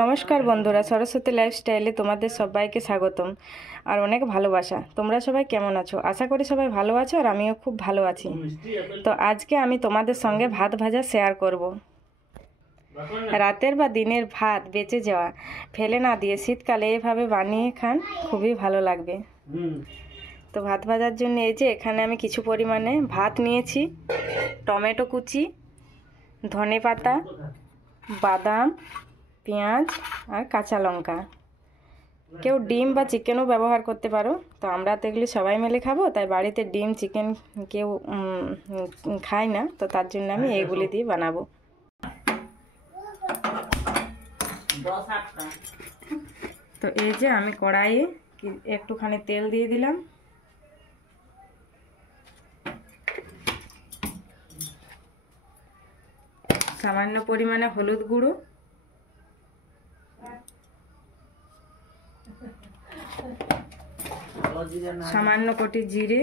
নমস্কার বন্ধুরা, সরস্বতী লাইফস্টাইলে তোমাদের সবাইকে স্বাগতম আর অনেক ভালোবাসা। তোমরা সবাই কেমন আছো? আশা করি সবাই ভালো আছো আর আমিও খুব ভালো আছি। তো আজকে আমি তোমাদের সঙ্গে ভাত ভাজা শেয়ার করব। রাতের বা দিনের ভাত বেঁচে যাওয়া ফেলে না দিয়ে শীতকালে এভাবে বানিয়ে খান, খুবই ভালো লাগবে। তো ভাত ভাজার জন্য এই যে এখানে আমি কিছু পরিমাণে ভাত নিয়েছি, টমেটো কুচি, ধনে পাতা, বাদাম, পেঁয়াজ আর কাঁচা লঙ্কা। কেউ ডিম বা চিকেনও ব্যবহার করতে পারো। তো আমরা তো এগুলি সবাই মিলে খাবো, তাই বাড়িতে ডিম চিকেন কেউ খায় না, তো তার জন্য আমি এইগুলি দিয়ে বানাবো। তো এই যে আমি কড়াইয়ে একটুখানি তেল দিয়ে দিলাম, সামান্য পরিমাণে হলুদ গুঁড়ো, সামান্য কটি জিরে,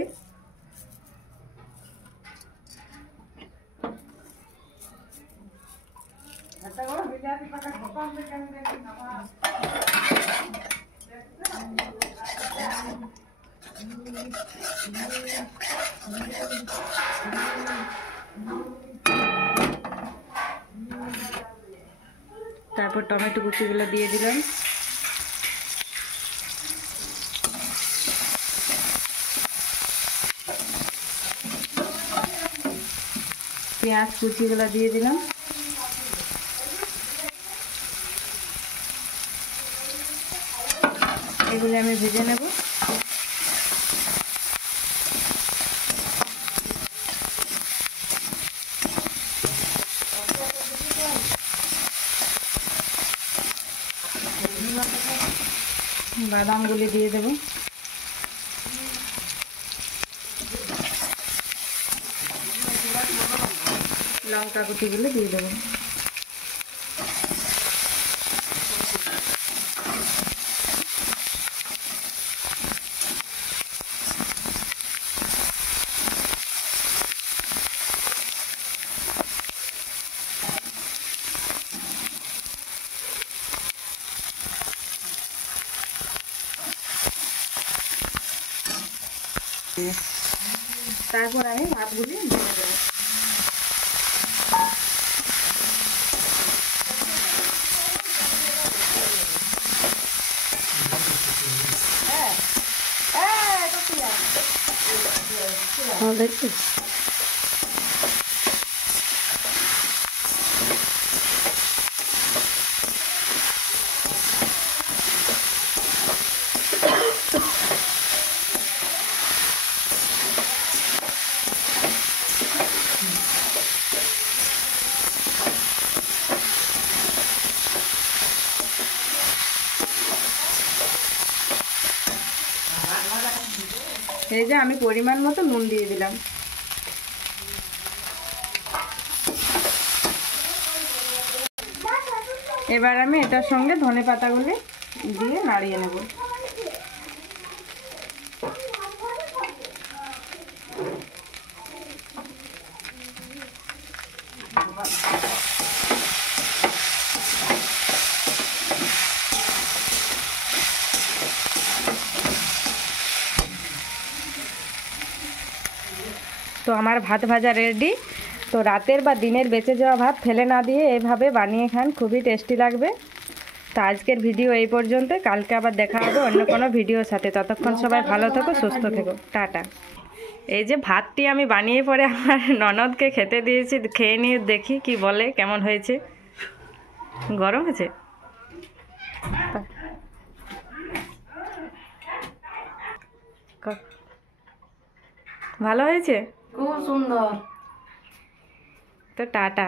তারপর টমেটো কুচিগুলো দিয়ে দিলাম, পেঁয়াজ কুচিগুলো দিয়ে দিলাম, এগুলো আমি ভেজে নেব। বাদামগুলি দিয়ে দেব, লঙ্কা কুচিগুলো দিয়ে দেবো। তারপর আমি ভাতগুলি দিয়ে দেবো। দেখছি এই যে আমি পরিমাণ মতো নুন দিয়ে দিলাম। এবার আমি এটার সঙ্গে ধনে পাতাগুলি দিয়ে নাড়িয়ে নেব। তো আমার ভাত ভাজা রেডি। তো রাতের বা দিনের বেঁচে যাওয়া ভাত ফেলে না দিয়ে এভাবে বানিয়ে খান, খুবই টেস্টি লাগবে। তো আজকের ভিডিও এই পর্যন্ত, কালকে আবার দেখা হবে অন্য কোনো ভিডিওর সাথে। ততক্ষণ সবাই ভালো থেকো, সুস্থ থেকো, টাটা। এই যে ভাতটি আমি বানিয়ে পরে আমার ননদকে খেতে দিয়েছি, খেয়ে নিয়ে দেখি কি বলে, কেমন হয়েছে। গরম আছে, ভালো হয়েছে, খুব সুন্দর। তো টাটা।